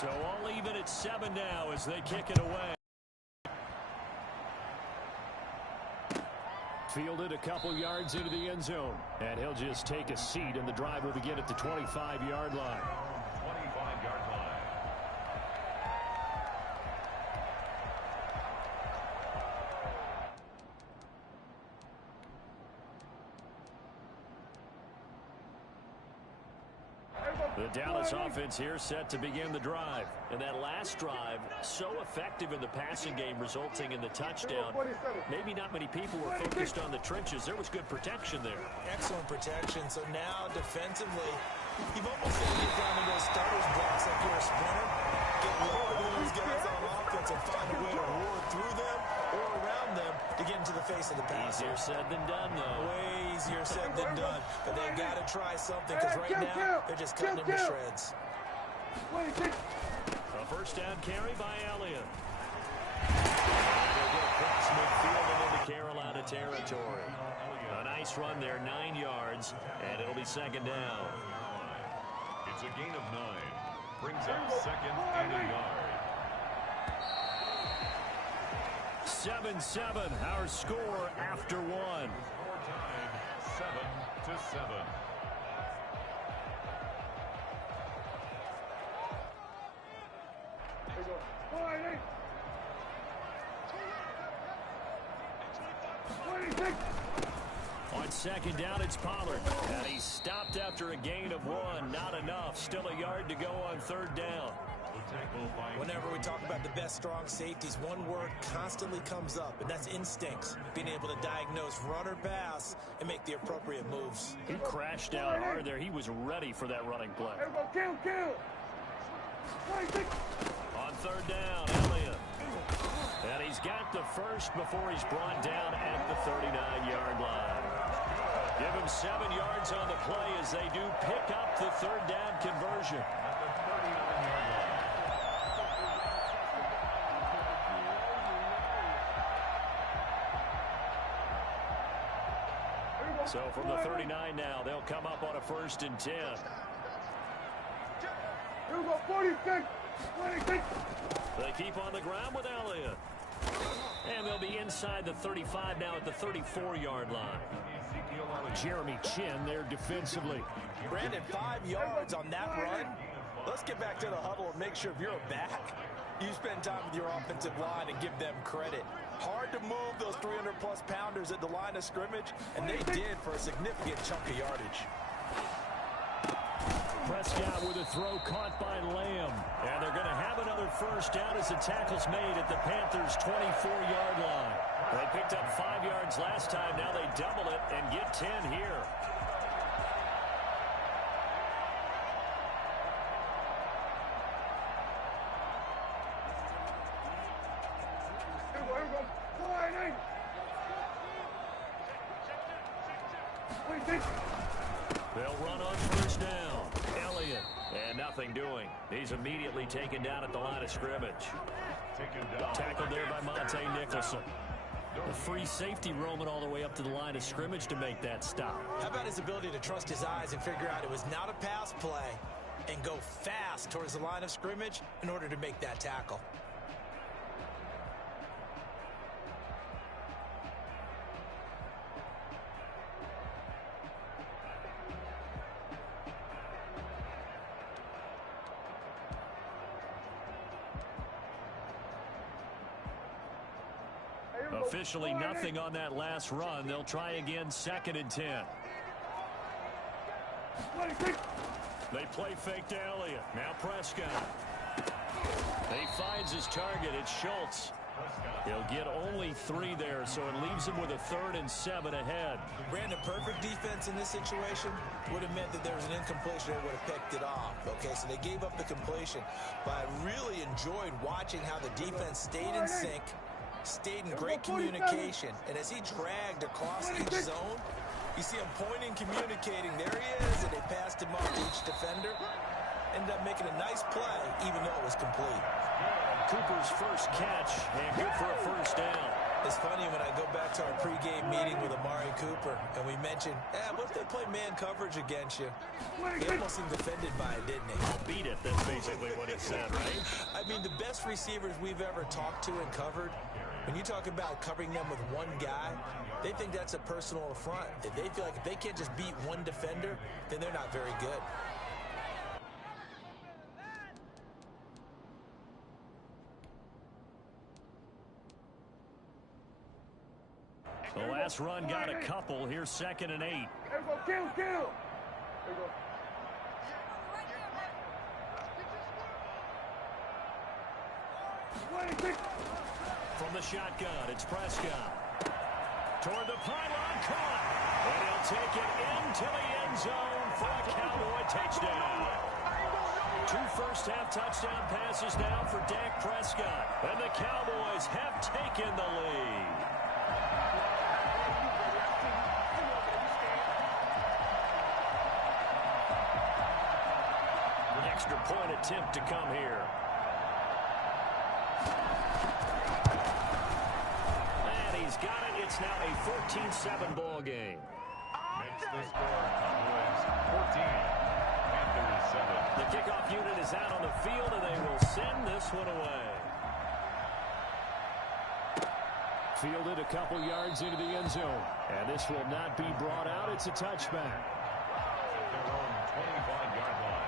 So all even at 7 now as they kick it away. Fielded a couple yards into the end zone. And he'll just take a seat, and the drive will begin at the 25-yard line. 25-yard line. The Dallas offense here set to begin the drive. And that last drive, so effective in the passing game, resulting in the touchdown. Maybe not many people were focused on the trenches. There was good protection there. Excellent protection. So now defensively, you've almost got to get down to those starters blocks like you're a sprinter. Get low to those guys on offense and find a way to roar through them or around them to get into the face of the passer. Easier said than done, though. Way easier said than done. But they've got to try something because right now they're just cutting them to shreds. A first down carry by Elliott. They'll get across midfield and into Carolina territory. A nice run there, 9 yards, and it'll be second down. It's a gain of 9. Brings up second and a yard. 7-7, our score after 1. Score time, 7-7. On second down, it's Pollard. And he's stopped after a gain of 1. Not enough. Still a yard to go on third down. Whenever we talk about the best strong safeties, one word constantly comes up, and that's instincts. Being able to diagnose run or pass and make the appropriate moves. He crashed out hard there. He was ready for that running play. On third down, Elliott. And he's got the first before he's brought down at the 39-yard line. Give him 7 yards on the play as they do pick up the third down conversion. So from the 39 now, they'll come up on a 1st and 10. They keep on the ground with Elliott. And they'll be inside the 35 now at the 34-yard line. Jeremy Chin there defensively. Brandon, 5 yards on that run. Let's get back to the huddle and make sure if you're a back, you spend time with your offensive line and give them credit. Hard to move those 300-plus pounders at the line of scrimmage, and they did for a significant chunk of yardage. Prescott with a throw caught by Lamb. And they're going to have another first down as the tackle's made at the Panthers' 24-yard line. They picked up 5 yards last time. Now they double it and get 10 here. They'll run on first down. Elliott. And nothing doing. He's immediately taken down at the line of scrimmage. Tackled there by Monte Nicholson. A free safety roaming all the way up to the line of scrimmage to make that stop. How about his ability to trust his eyes and figure out it was not a pass play and go fast towards the line of scrimmage in order to make that tackle? Officially nothing on that last run. They'll try again 2nd and 10. They play fake to Elliott. Now Prescott. He finds his target. It's Schultz. He'll get only 3 there, so it leaves him with a 3rd and 7 ahead. Brandon, perfect defense in this situation would have meant that there was an incompletion. They would have picked it off. Okay, so they gave up the completion. But I really enjoyed watching how the defense stayed in sync, stayed in great communication, and as he dragged across each zone, you see him pointing, communicating. There he is, and they passed him off to each defender. Ended up making a nice play, even though it was complete. Cooper's first catch, and good for a first down. It's funny when I go back to our pregame meeting with Amari Cooper and we mentioned, what if they play man coverage against you? He almost seemed offended by it, didn't he? I'll beat it. That's basically what he said, right? I mean, the best receivers we've ever talked to and covered, when you talk about covering them with one guy, they think that's a personal affront. They feel like if they can't just beat one defender, then they're not very good. The last run got a couple. Here's 2nd and 8. There we go. Kill. There we go. From the shotgun, it's Prescott. Toward the pylon, caught. And he'll take it into the end zone for a Cowboy touchdown. 2 first-half touchdown passes now for Dak Prescott. And the Cowboys have taken the lead. An extra point attempt to come here. And he's got it. It's now a 14-7 ball game. Makes the score Cowboys 14, Panthers 7. The kickoff unit is out on the field, and they will send this one away. Fielded a couple yards into the end zone. And this will not be brought out. It's a touchback. At their own 25-yard line.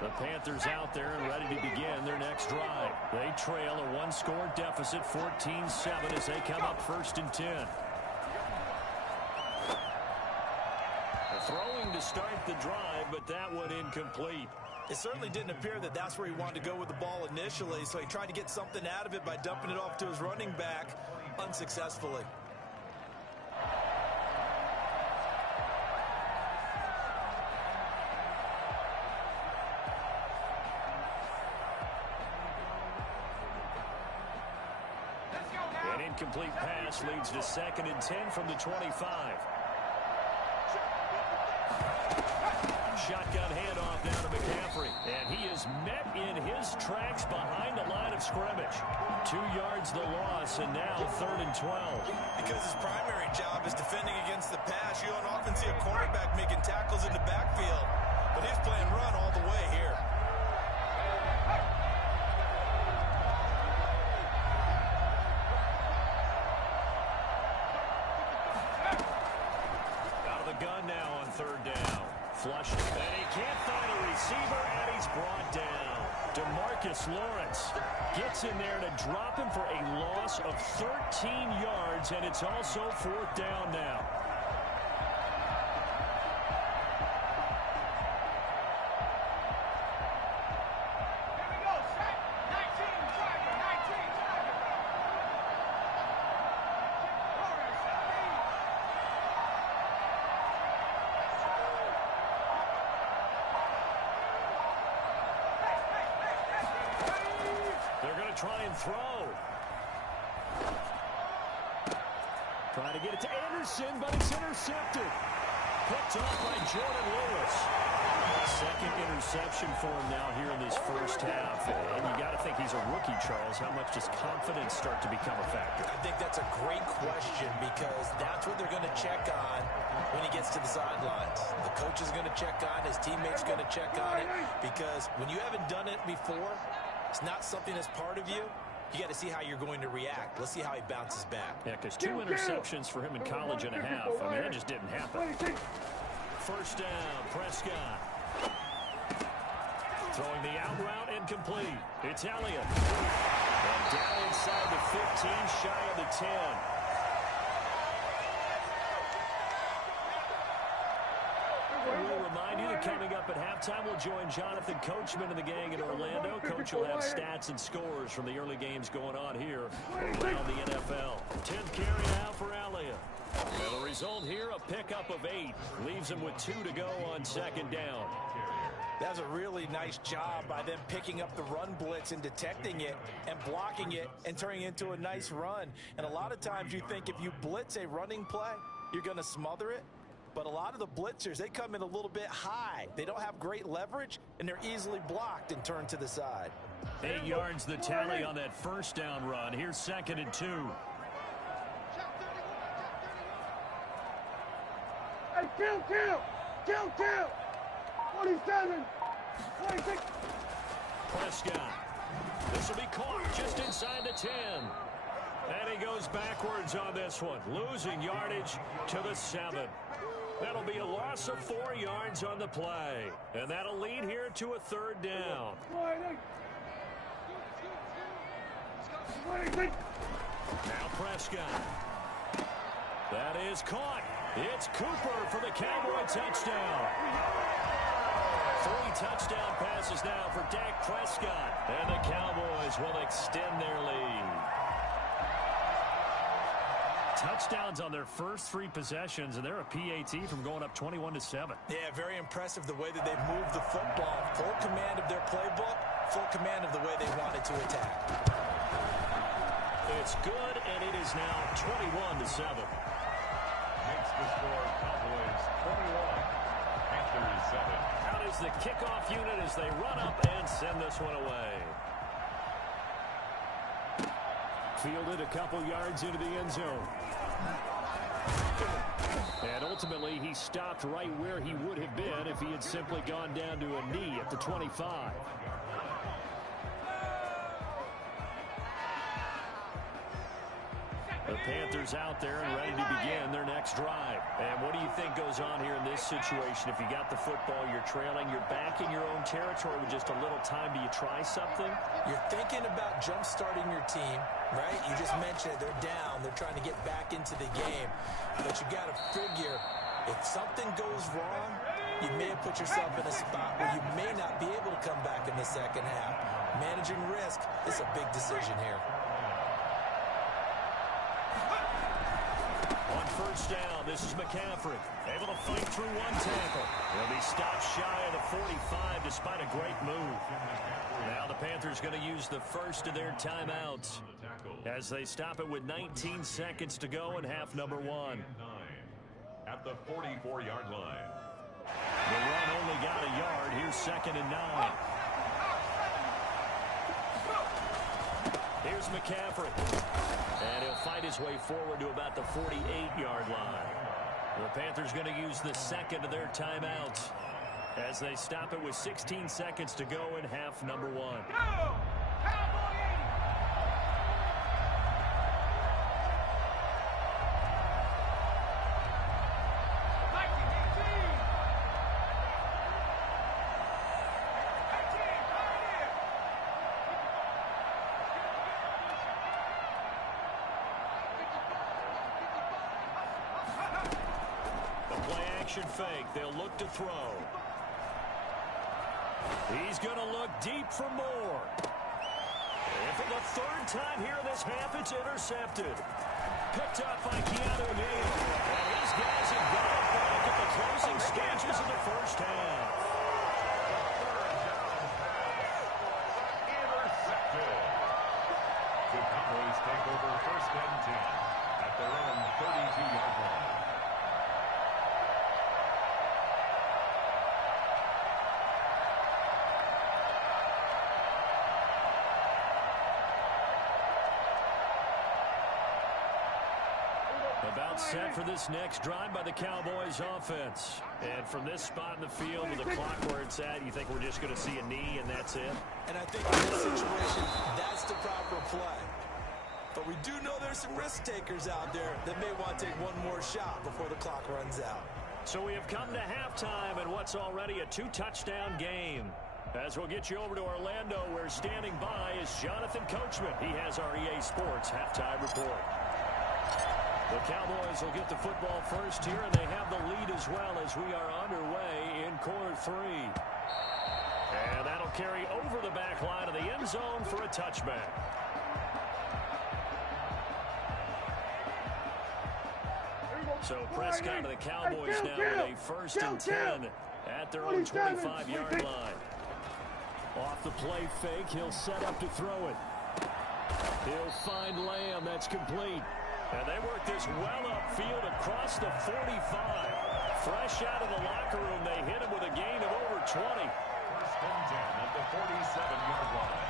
The Panthers out there and ready to begin their next drive. They trail a 1-score deficit, 14-7, as they come up 1st and 10. Throwing to start the drive, but that one incomplete. It certainly didn't appear that that's where he wanted to go with the ball initially, so he tried to get something out of it by dumping it off to his running back unsuccessfully. An incomplete pass leads to 2nd and 10 from the 25. Shotgun handoff down to McCaffrey. And he is met in his tracks behind the line of scrimmage. 2 yards the loss, and now 3rd and 12. Because his primary job is defending against the pass, you don't often see a cornerback making tackles in the backfield. But he's playing run all the way here. Out of the gun now on 3rd down. Flushed, and he can't find a receiver, and he's brought down. DeMarcus Lawrence gets in there to drop him for a loss of 13 yards, and it's also 4th down now. Try and throw. Trying to get it to Anderson, but it's intercepted. Picked off by Jordan Lewis. 2nd interception for him now here in this 1st half. And you got to think he's a rookie, Charles. How much does confidence start to become a factor? I think that's a great question because that's what they're going to check on when he gets to the sidelines. The coach is going to check on, his teammates going to check on it, because when you haven't done it before, it's not something that's part of you. You got to see how you're going to react. Let's see how he bounces back. Yeah, because 2 interceptions for him in college and a half. I mean, that just didn't happen. 1st down, Prescott. Throwing the out route incomplete. It's Elliott. And down inside the 15, shy of the 10. We'll remind you that coming up up at halftime. We'll join Jonathan Coachman and the gang in Orlando. Coach will have stats and scores from the early games going on here around the NFL. 10th carry now for Elliott. And the result here, a pickup of 8. Leaves him with 2 to go on second down. That's a really nice job by them picking up the run blitz and detecting it and blocking it and turning it into a nice run. And a lot of times you think if you blitz a running play, you're going to smother it. But a lot of the blitzers, they come in a little bit high. They don't have great leverage, and they're easily blocked and turned to the side. 8 yards the tally on that first down run. Here's 2nd and 2. Hey, kill! 47, 26. Prescott. This will be caught just inside the 10. And he goes backwards on this one, losing yardage to the 7. That'll be a loss of 4 yards on the play. And that'll lead here to a 3rd down. 26. Now Prescott. That is caught. It's Cooper for the Cowboy touchdown. 3 touchdown passes now for Dak Prescott. And the Cowboys will extend their lead. Touchdowns on their first 3 possessions, and they're a PAT from going up 21-7. Yeah, very impressive the way that they've moved the football. Full command of their playbook, full command of the way they wanted to attack. It's good, and it is now 21-7. Makes the score Cowboys 21, Panthers 7. Out is the kickoff unit as they run up and send this one away. Fielded a couple yards into the end zone. And ultimately, he stopped right where he would have been if he had simply gone down to a knee at the 25. The Panthers out there and ready to begin their next drive. And what do you think goes on here in this situation? If you got the football, you're trailing, you're back in your own territory with just a little time. Do you try something? You're thinking about jump-starting your team, right? You just mentioned it. They're down. They're trying to get back into the game. But you got to figure, if something goes wrong, you may have put yourself in a spot where you may not be able to come back in the second half. Managing risk is a big decision here. On first down, this is McCaffrey. Able to fight through one tackle. He'll be stopped shy of the 45 despite a great move. Now the Panthers going to use the first of their timeouts as they stop it with 19 seconds to go in half number 1. At the 44-yard line. The run only got a yard. Here's 2nd and 9. Here's McCaffrey. And he'll fight his way forward to about the 48-yard line. The Panthers going to use the second of their timeouts as they stop it with 16 seconds to go in half number 1. Go! Fake. They'll look to throw. He's going to look deep for more. And for the 3rd time here in this half, it's intercepted. Picked up by Keanu Neal. And these guys have got it back at the closing stages of the first half. Intercepted. The Cowboys take over 1st and 10 at their own 32-yard line. About set for this next drive by the Cowboys offense. And from this spot in the field with the clock where it's at, you think we're just going to see a knee and that's it? And I think in this situation, that's the proper play. But we do know there's some risk takers out there that may want to take one more shot before the clock runs out. So we have come to halftime in what's already a 2-touchdown game. As we'll get you over to Orlando, where standing by is Jonathan Coachman. He has our EA Sports halftime report. The Cowboys will get the football first here, and they have the lead as well as we are underway in quarter 3. And that'll carry over the back line of the end zone for a touchback. So Prescott of the Cowboys now with a 1st and 10 at their own 25-yard line. Off the play fake, he'll set up to throw it. He'll find Lamb. That's complete. And they work this well upfield across the 45. Fresh out of the locker room, they hit him with a gain of over 20. 1st and 10 at the 47-yard line.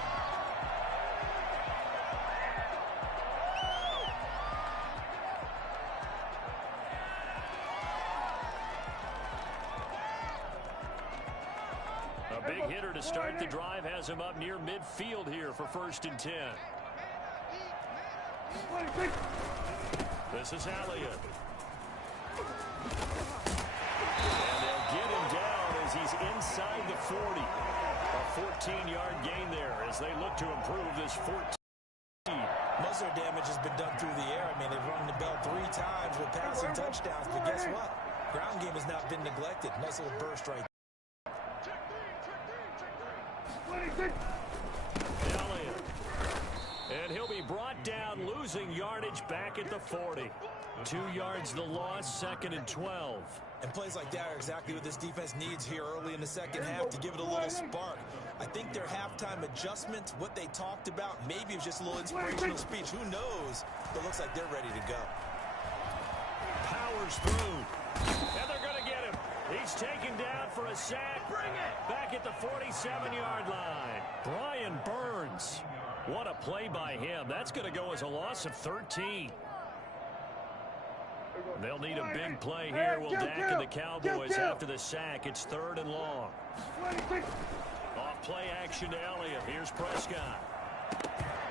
A big hitter to start the drive has him up near midfield here for 1st and 10. This is Elliott. And they'll get him down as he's inside the 40. A 14-yard gain there as they look to improve this 14. Most of their damage has been done through the air. I mean, they've rung the bell 3 times with passing touchdowns, but guess what? Ground game has not been neglected. Nice little burst right there. Elliott. And he'll be brought down, losing yardage back at the 40. 2 yards the loss, 2nd and 12. And plays like that are exactly what this defense needs here early in the second half to give it a little spark. I think their halftime adjustment, what they talked about, maybe it was just a little inspirational speech. Who knows? But it looks like they're ready to go. Powers through. And they're going to get him. He's taken down for a sack. Back at the 47-yard line. Brian Burns. What a play by him. That's going to go as a loss of 13. They'll need a big play here. Will Dak and the Cowboys after the sack. It's 3rd and long. Off play action to Elliott. Here's Prescott.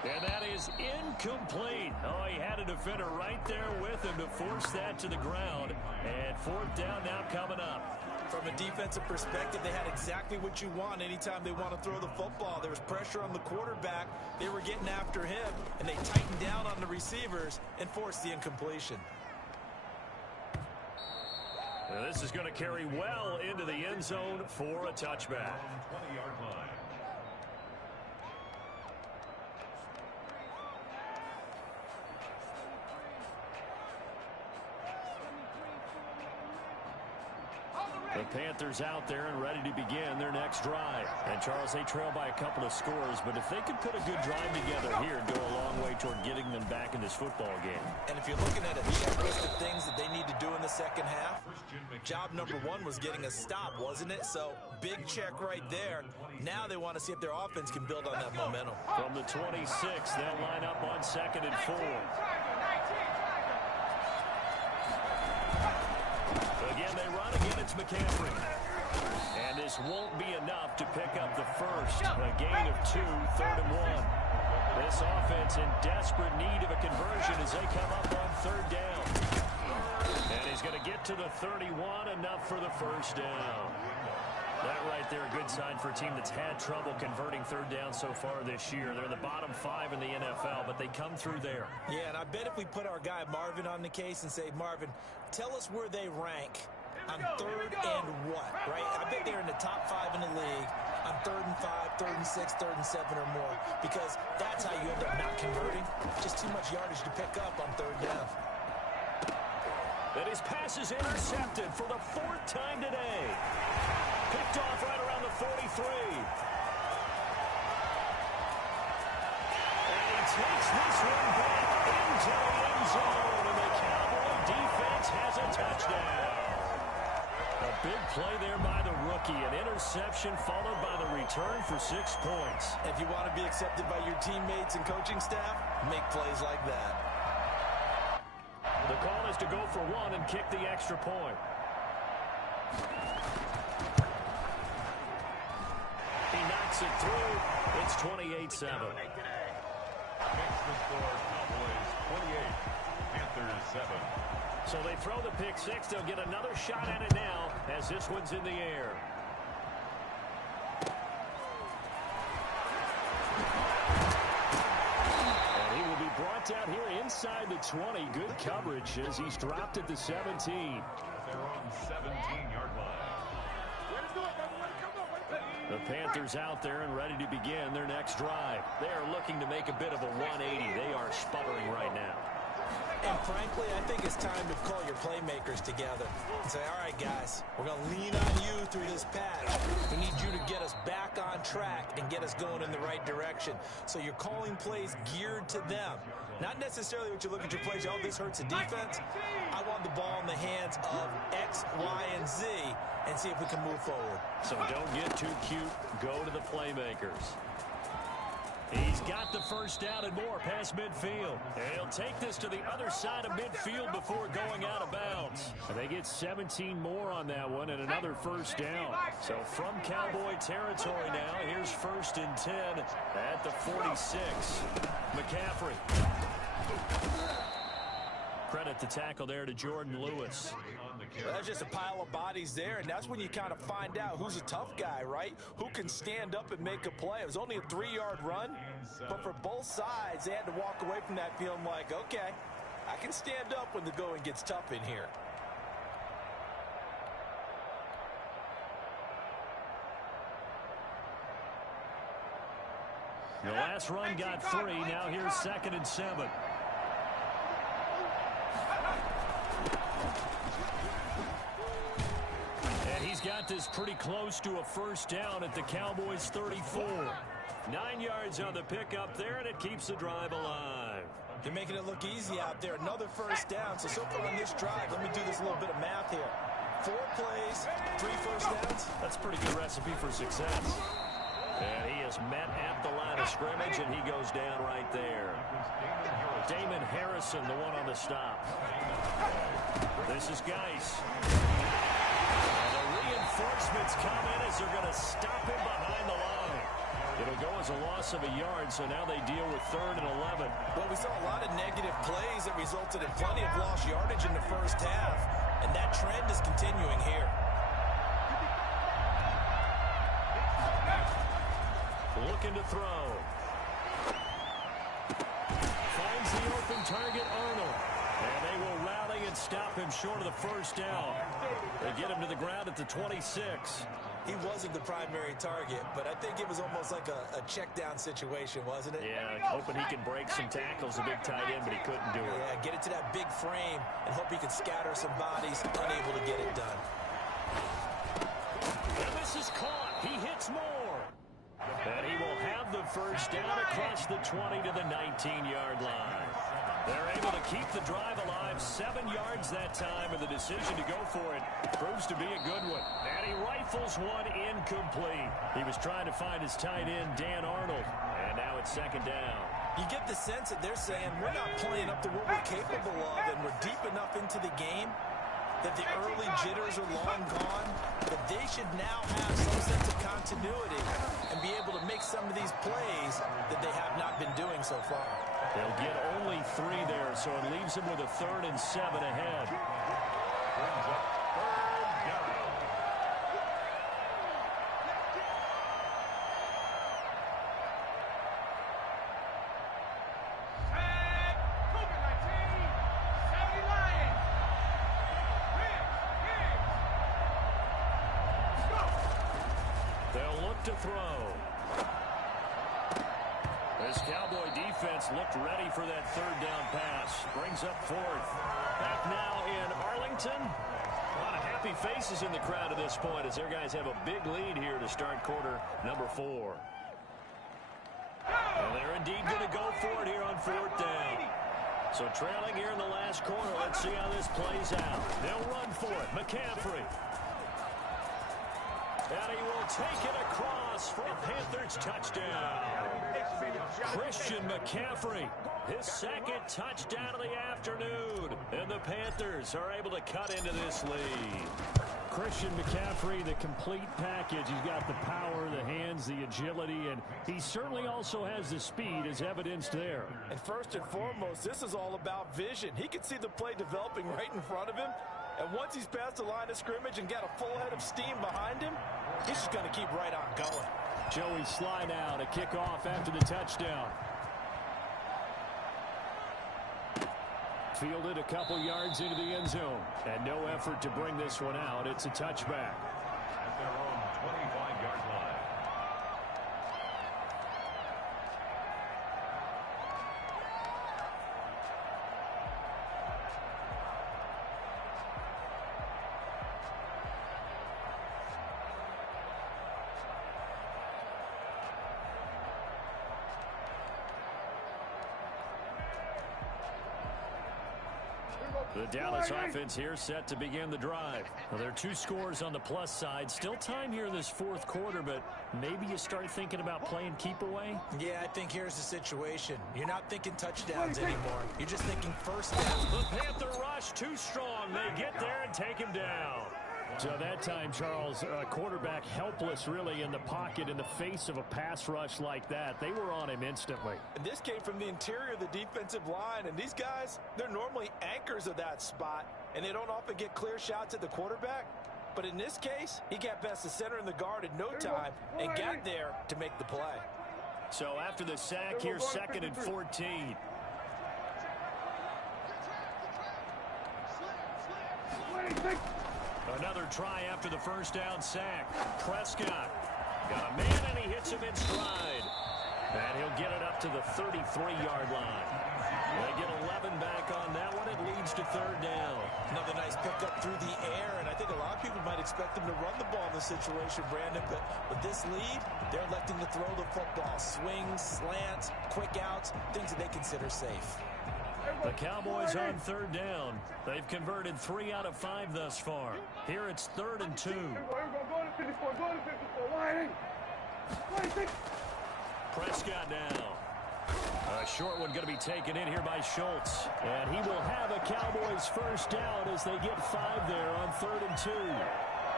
And that is incomplete. Oh, he had a defender right there with him to force that to the ground. And 4th down now coming up. From a defensive perspective, they had exactly what you want anytime they want to throw the football. There was pressure on the quarterback. They were getting after him, and they tightened down on the receivers and forced the incompletion. Now this is going to carry well into the end zone for a touchback. 20-yard line. The Panthers out there and ready to begin their next drive. And, Charles, they trail by a couple of scores, but if they could put a good drive together here, it'd go a long way toward getting them back in this football game. And if you're looking at a checklist of things that they need to do in the second half, job number 1 was getting a stop, wasn't it? So, big check right there. Now they want to see if their offense can build on that momentum. From the 26, they'll line up on 2nd and 4. Again, they run again. It's McCaffrey. And this won't be enough to pick up the first. A gain of 2, 3rd and 1. This offense in desperate need of a conversion as they come up on 3rd down. And he's going to get to the 31, enough for the 1st down. That right there, a good sign for a team that's had trouble converting 3rd down so far this year. They're in the bottom 5 in the NFL, but they come through there. Yeah, and I bet if we put our guy Marvin on the case and say, Marvin, tell us where they rank on 3rd and what, right? I bet they're in the top 5 in the league on 3rd and 5, 3rd and 6, 3rd and 7 or more, because that's how you end up not converting. Just too much yardage to pick up on 3rd down. And his pass is intercepted for the 4th time today. Picked off right around the 43. And he takes this one back into the end zone, and the Cowboy defense has a touchdown. A big play there by the rookie. An interception followed by the return for 6 points. If you want to be accepted by your teammates and coaching staff, make plays like that. The call is to go for 1 and kick the extra point. He knocks it through. It's 28-7. Makes the score Cowboys 28, Panthers 7. So they throw the pick 6. They'll get another shot at it now as this one's in the air. And he will be brought down here inside the 20. Good coverage as he's dropped at the 17. They're on 17-yard line. The Panthers out there and ready to begin their next drive. They are looking to make a bit of a 180. They are sputtering right now. And frankly, I think it's time to call your playmakers together and say, all right, guys, we're going to lean on you through this pass. We need you to get us back on track and get us going in the right direction. So you're calling plays geared to them. Not necessarily what you look at your plays, oh, this hurts the defense. I want the ball in the hands of X, Y, and Z and see if we can move forward. So don't get too cute. Go to the playmakers. He's got the first down and more past midfield. And he'll take this to the other side of midfield before going out of bounds. And they get 17 more on that one and another first down. So from Cowboy territory now, here's 1st and 10 at the 46. McCaffrey. Credit the tackle there to Jordan Lewis. Well, that's just a pile of bodies there, and that's when you kind of find out who's a tough guy, right? Who can stand up and make a play. It was only a 3-yard run, but for both sides, they had to walk away from that feeling like, okay, I can stand up when the going gets tough in here. The last run got 3. Now here's 2nd and 7. Got this pretty close to a first down at the Cowboys 34. 9 yards on the pickup there, and it keeps the drive alive. They're making it look easy out there. Another first down. So far on this drive, let me do this little bit of math here. 4 plays, 3 first downs. That's a pretty good recipe for success. And he is met at the line of scrimmage, and he goes down right there. Damon Harrison, the one on the stop. This is Geis. Reinforcements come in as they're going to stop him behind the line. It'll go as a loss of a yard, so now they deal with 3rd and 11. Well, we saw a lot of negative plays that resulted in plenty of lost yardage in the first half, and that trend is continuing here. Looking to throw. Finds the open target, Arnold. And they will rally and stop him short of the first down. They get him to the ground at the 26. He wasn't the primary target, but I think it was almost like a check down situation, wasn't it? Yeah, hoping he can break some tackles, a big tight end, but he couldn't do it. Yeah, get it to that big frame and hope he can scatter some bodies, unable to get it done. And this is caught. He hits more. And he will have the first down across the 20 to the 19-yard line. They're able to keep the drive alive, 7 yards that time, and the decision to go for it proves to be a good one. And he rifles one incomplete. He was trying to find his tight end, Dan Arnold, and now it's 2nd down. You get the sense that they're saying we're not playing up to what we're capable of, and we're deep enough into the game that the early jitters are long gone, that they should now have some sense of continuity and be able to make some of these plays that they have not been doing so far. They'll get only 3 there, so it leaves them with a 3rd and 7 ahead. Brings up 3rd down. They'll look to throw. This Cowboy defense looked ready for that 3rd down pass. Brings up 4th. Back now in Arlington. A lot of happy faces in the crowd at this point as their guys have a big lead here to start quarter number 4. And they're indeed going to go for it here on 4th down. So trailing here in the last quarter. Let's see how this plays out. They'll run for it. McCaffrey. And he will take it across for a Panthers touchdown. Christian McCaffrey, his 2nd touchdown of the afternoon. And the Panthers are able to cut into this lead. Christian McCaffrey, the complete package. He's got the power, the hands, the agility, and he certainly also has the speed as evidenced there. And first and foremost, this is all about vision. He can see the play developing right in front of him. And once he's past the line of scrimmage and got a full head of steam behind him, he's just going to keep right on going. Joey Sly now to kick off after the touchdown. Fielded a couple yards into the end zone. And no effort to bring this one out. It's a touchback. At their own 25-yard line. The Dallas offense here set to begin the drive. Well, there are 2 scores on the plus side. Still time here in this fourth quarter, but maybe you start thinking about playing keep away? Yeah, I think here's the situation. You're not thinking touchdowns anymore. You're just thinking first down. The Panther rush too strong. They get there and take him down. So that time, Charles, quarterback helpless really in the pocket in the face of a pass rush like that. They were on him instantly. And this came from the interior of the defensive line. And these guys, they're normally anchors of that spot. And they don't often get clear shots at the quarterback. But in this case, he got past the center and the guard in no time and got there to make the play. So after the sack, here's 2nd and 14. Another try after the first down sack. Prescott got a man, and he hits him in stride. And he'll get it up to the 33-yard line. They get 11 back on that one. It leads to 3rd down. Another nice pickup through the air, and I think a lot of people might expect them to run the ball in this situation, Brandon, but with this lead, they're electing to throw the football. Swings, slants, quick outs, things that they consider safe. The Cowboys on 3rd down. They've converted 3 out of 5 thus far. Here it's 3rd and 2. Prescott now. A short one going to be taken in here by Schultz. And he will have a Cowboys first down as they get 5 there on 3rd and 2.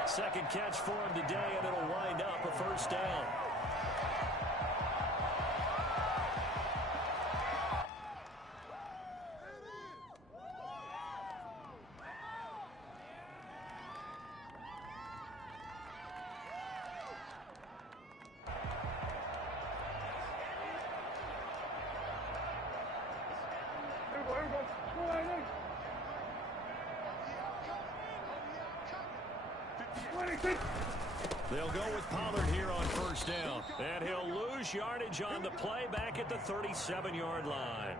Second catch for him today, and it'll wind up a first down. They'll go with Pollard here on first down. And he'll lose yardage on the play back at the 37-yard line.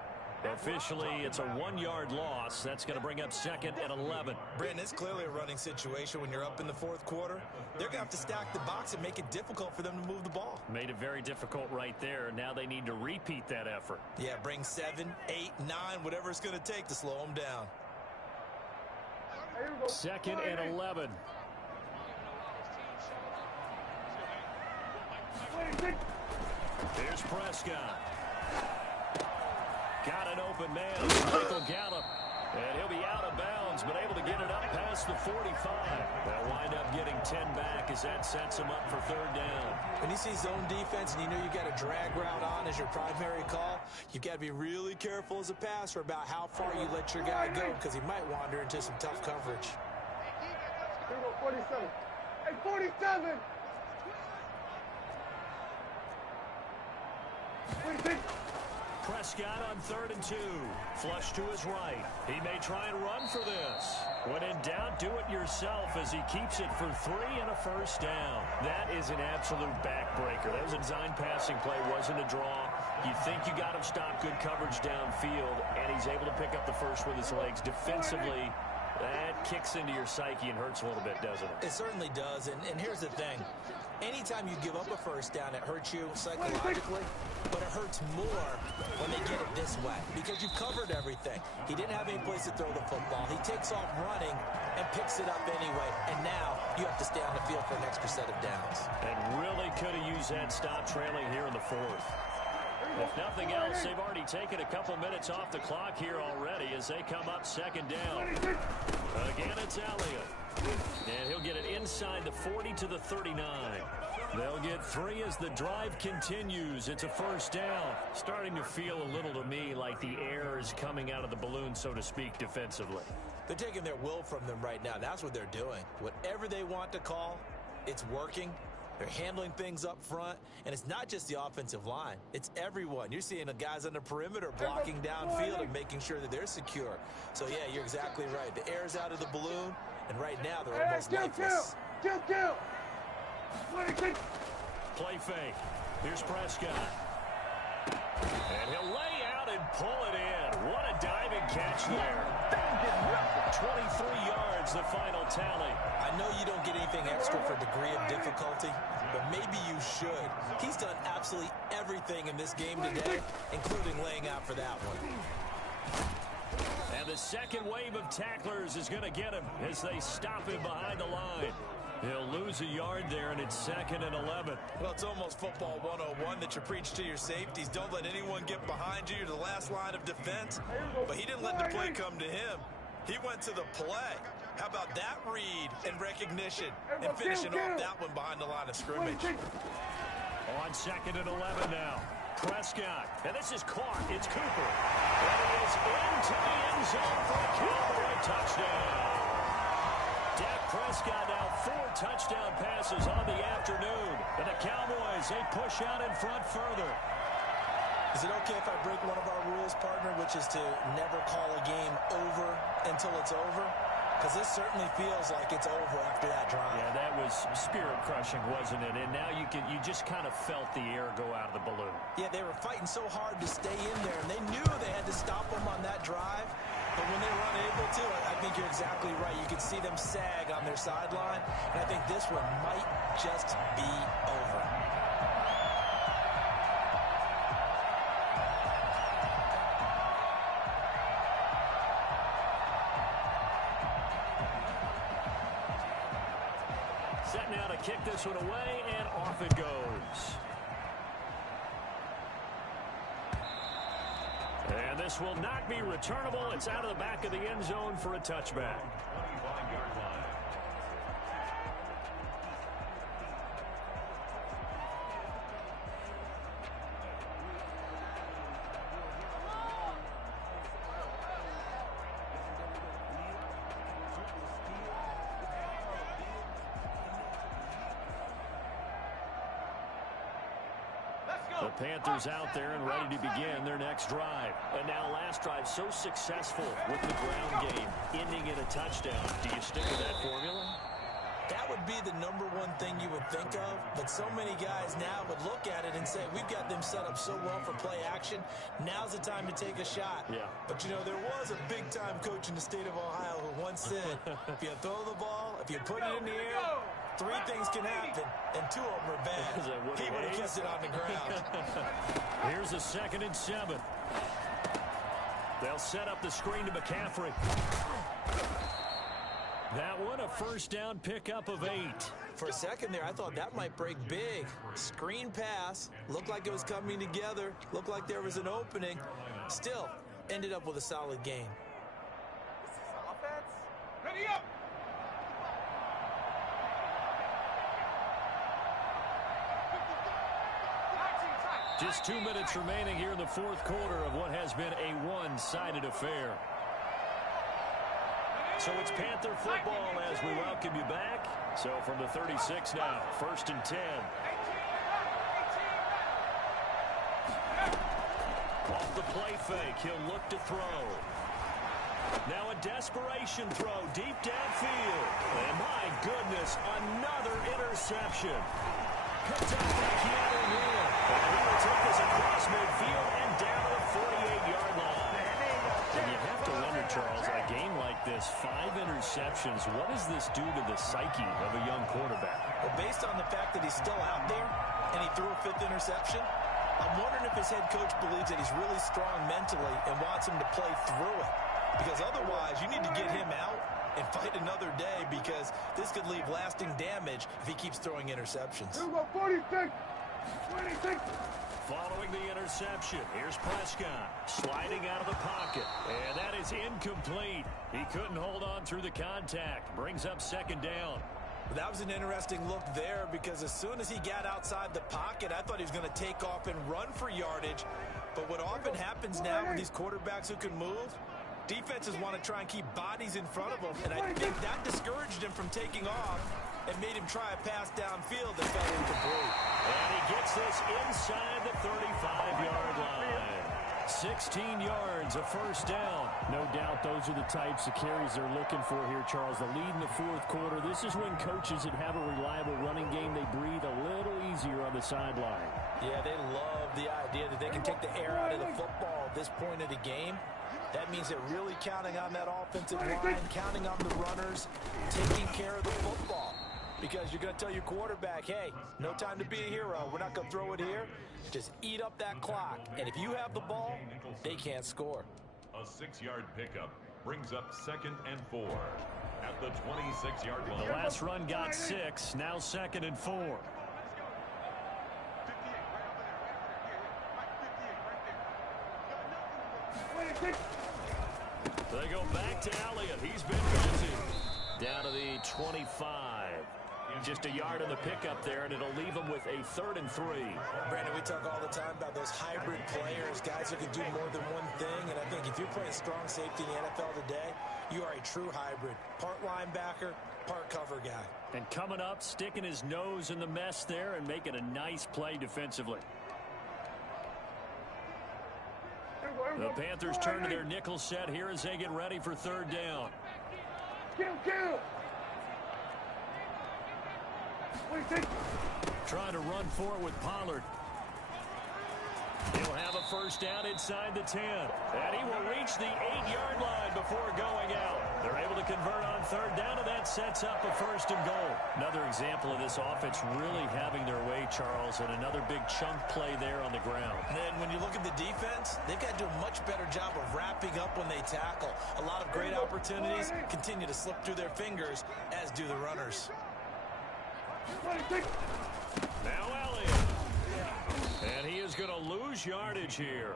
Officially, it's a 1-yard loss. That's going to bring up 2nd and 11. Brandon, it's clearly a running situation when you're up in the 4th quarter. They're going to have to stack the box and make it difficult for them to move the ball. Made it very difficult right there. Now they need to repeat that effort. Yeah, bring 7, 8, 9, whatever it's going to take to slow them down. 2nd and 11. Here's Prescott. Got an open man, Michael Gallup. And he'll be out of bounds, but able to get it up past the 45. They'll wind up getting 10 back as that sets him up for 3rd down. When you see zone defense and you know you got a drag route on as your primary call, you've got to be really careful as a passer about how far you let your guy go because he might wander into some tough coverage. Here we go, 47. Hey, 47! 46. Prescott on 3rd and 2. Flush to his right. He may try and run for this. When in doubt, do it yourself as he keeps it for 3 and a first down. That is an absolute backbreaker. That was a design passing play, wasn't a draw. You think you got him stopped, good coverage downfield, and he's able to pick up the first with his legs. Defensively, that kicks into your psyche and hurts a little bit, doesn't it? It certainly does, and here's the thing. Anytime you give up a first down, it hurts you psychologically, but it hurts more when they get it this way because you've covered everything. He didn't have any place to throw the football. He takes off running and picks it up anyway, and now you have to stay on the field for an extra set of downs. And really could have used that stop trailing here in the 4th. If nothing else, they've already taken a couple minutes off the clock here already as they come up 2nd down. Again, it's Elliott. And he'll get it inside the 40 to the 39. They'll get 3 as the drive continues. It's a first down. Starting to feel a little to me like the air is coming out of the balloon, so to speak, defensively. They're taking their will from them right now. That's what they're doing. Whatever they want to call, it's working. They're handling things up front, and it's not just the offensive line. It's everyone. You're seeing the guys on the perimeter blocking downfield and making sure that they're secure. So, yeah, you're exactly right. The air's out of the balloon, and right now they're almost lifeless. Kill. Play fake. Here's Prescott. And he'll lay out and pull it in. What a diving catch there. 23 yards, the final tally. I know you don't get anything extra for degree of difficulty, but maybe you should. He's done absolutely everything in this game today, including laying out for that one. And the second wave of tacklers is going to get him as they stop him behind the line. He'll lose a yard there, and it's 2nd and 11. Well, it's almost football 101 that you preach to your safeties. Don't let anyone get behind you. You're the last line of defense. But he didn't let the play come to him. He went to the play. How about that read and recognition and finishing off that one behind the line of scrimmage? On 2nd and 11 now. Prescott. And this is caught. It's Cooper. And he is into the end zone for a Cowboy touchdown. Dak Prescott now 4 touchdown passes on the afternoon. And the Cowboys, they push out in front further. Is it okay if I break one of our rules, partner, which is to never call a game over until it's over? Because this certainly feels like it's over after that drive. Yeah, that was spirit-crushing, wasn't it? And now you just kind of felt the air go out of the balloon. Yeah, they were fighting so hard to stay in there, and they knew they had to stop them on that drive. But when they were unable to, I think you're exactly right. You could see them sag on their sideline, and I think this one might just be over. Set now to kick this one away, and off it goes. And this will not be returnable. It's out of the back of the end zone for a touchback. 25-yard line. The Panthers out there and ready to begin their next drive. And now last drive so successful with the ground game, ending in a touchdown. Do you stick with that formula? That would be the number one thing you would think of, but so many guys now would look at it and say, we've got them set up so well for play action, now's the time to take a shot. Yeah. But, you know, there was a big-time coach in the state of Ohio who once said, if you throw the ball, if you put it in the air, 3 things can happen, and 2 of them are bad. He would have kept it on the ground. Here's a 2nd and 7. They'll set up the screen to McCaffrey. That one, a first down pickup of 8. For a second there, I thought that might break big. Screen pass. Looked like it was coming together. Looked like there was an opening. Still, ended up with a solid gain. This is offense. Ready up. Just 2 minutes remaining here in the 4th quarter of what has been a one-sided affair. So it's Panther football as we welcome you back. So from the 36 now, 1st and 10. Off the play fake, he'll look to throw. Now a desperation throw deep downfield. And my goodness, another interception. Picked up by Keanu Neal. And he will take this across midfield and down to the 48-yard line. And you have to wonder, Charles, a game like this, 5 interceptions, what does this do to the psyche of a young quarterback? Well, based on the fact that he's still out there and he threw a 5th interception, I'm wondering if his head coach believes that he's really strong mentally and wants him to play through it. Because otherwise, you need to get him out and fight another day, because this could leave lasting damage if he keeps throwing interceptions. 46. 26. Following the interception, here's Prescott sliding out of the pocket. And that is incomplete. He couldn't hold on through the contact. Brings up 2nd down. That was an interesting look there, because as soon as he got outside the pocket, I thought he was going to take off and run for yardage. But what often happens now with these quarterbacks who can move, defenses want to try and keep bodies in front of them, and I think that discouraged him from taking off. and made him try a pass downfield that fell incomplete. And he gets this inside the 35-yard line. 16 yards, a first down. No doubt those are the types of carries they're looking for here, Charles. The lead in the fourth quarter. This is when coaches that have a reliable running game, they breathe a little easier on the sideline. Yeah, they love the idea that they can take the air out of the football at this point of the game. That means they're really counting on that offensive line, counting on the runners, taking care of the football. Because you're going to tell your quarterback, hey, no time to be a hero. We're not going to throw it here. Just eat up that clock. And if you have the ball, they can't score. A 6-yard pickup brings up 2nd and 4 at the 26-yard line. The last run got 6, now 2nd and 4. They go back to Elliott. He's been busy. Down to the 25. Just a yard in the pickup there, and it'll leave them with a 3rd and 3. Brandon, we talk all the time about those hybrid players, guys who can do more than one thing. And I think if you're playing strong safety in the NFL today, you are a true hybrid. Part linebacker, part cover guy. And coming up, sticking his nose in the mess there and making a nice play defensively. The Panthers turn to their nickel set here as they get ready for 3rd down. Kill. Trying to run for it with Pollard. He'll have a first down inside the 10. And he will reach the 8-yard line before going out. They're able to convert on 3rd down, and that sets up a 1st and goal. Another example of this offense really having their way, Charles, and another big chunk play there on the ground. And then when you look at the defense, they've got to do a much better job of wrapping up when they tackle. A lot of great opportunities continue to slip through their fingers, as do the runners. Now Elliott. And he is going to lose yardage here.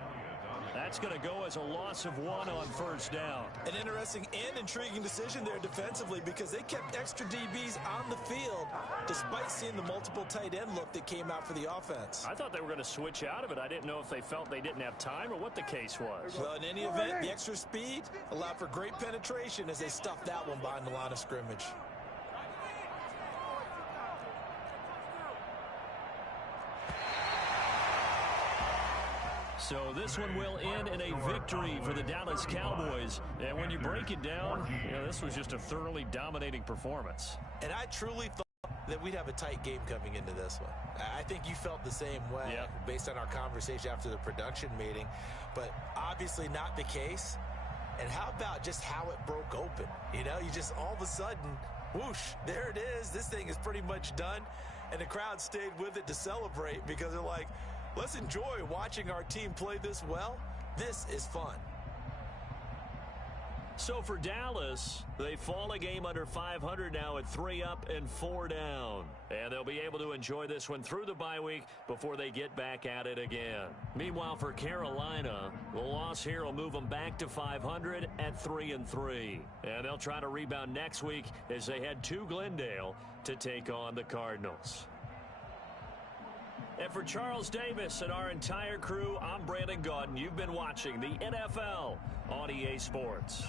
That's going to go as a loss of 1 on 1st down. An interesting and intriguing decision there defensively, because they kept extra DBs on the field despite seeing the multiple tight end look that came out for the offense. I thought they were going to switch out of it. I didn't know if they felt they didn't have time or what the case was. Well, in any event, the extra speed allowed for great penetration as they stuffed that one behind the line of scrimmage. So this one will end in a victory for the Dallas Cowboys. And when you break it down, this was just a thoroughly dominating performance. And I truly thought that we'd have a tight game coming into this one. I think you felt the same way based on our conversation after the production meeting. But obviously not the case. And how about just how it broke open? You just all of a sudden, whoosh, there it is. This thing is pretty much done. And the crowd stayed with it to celebrate because they're like, let's enjoy watching our team play this well. This is fun. So for Dallas, they fall a game under 500 now at 3 up and 4 down. And they'll be able to enjoy this one through the bye week before they get back at it again. Meanwhile, for Carolina, the loss here will move them back to 500 at 3 and 3. And they'll try to rebound next week as they head to Glendale to take on the Cardinals. And for Charles Davis and our entire crew, I'm Brandon Gaudin. You've been watching the NFL on EA Sports.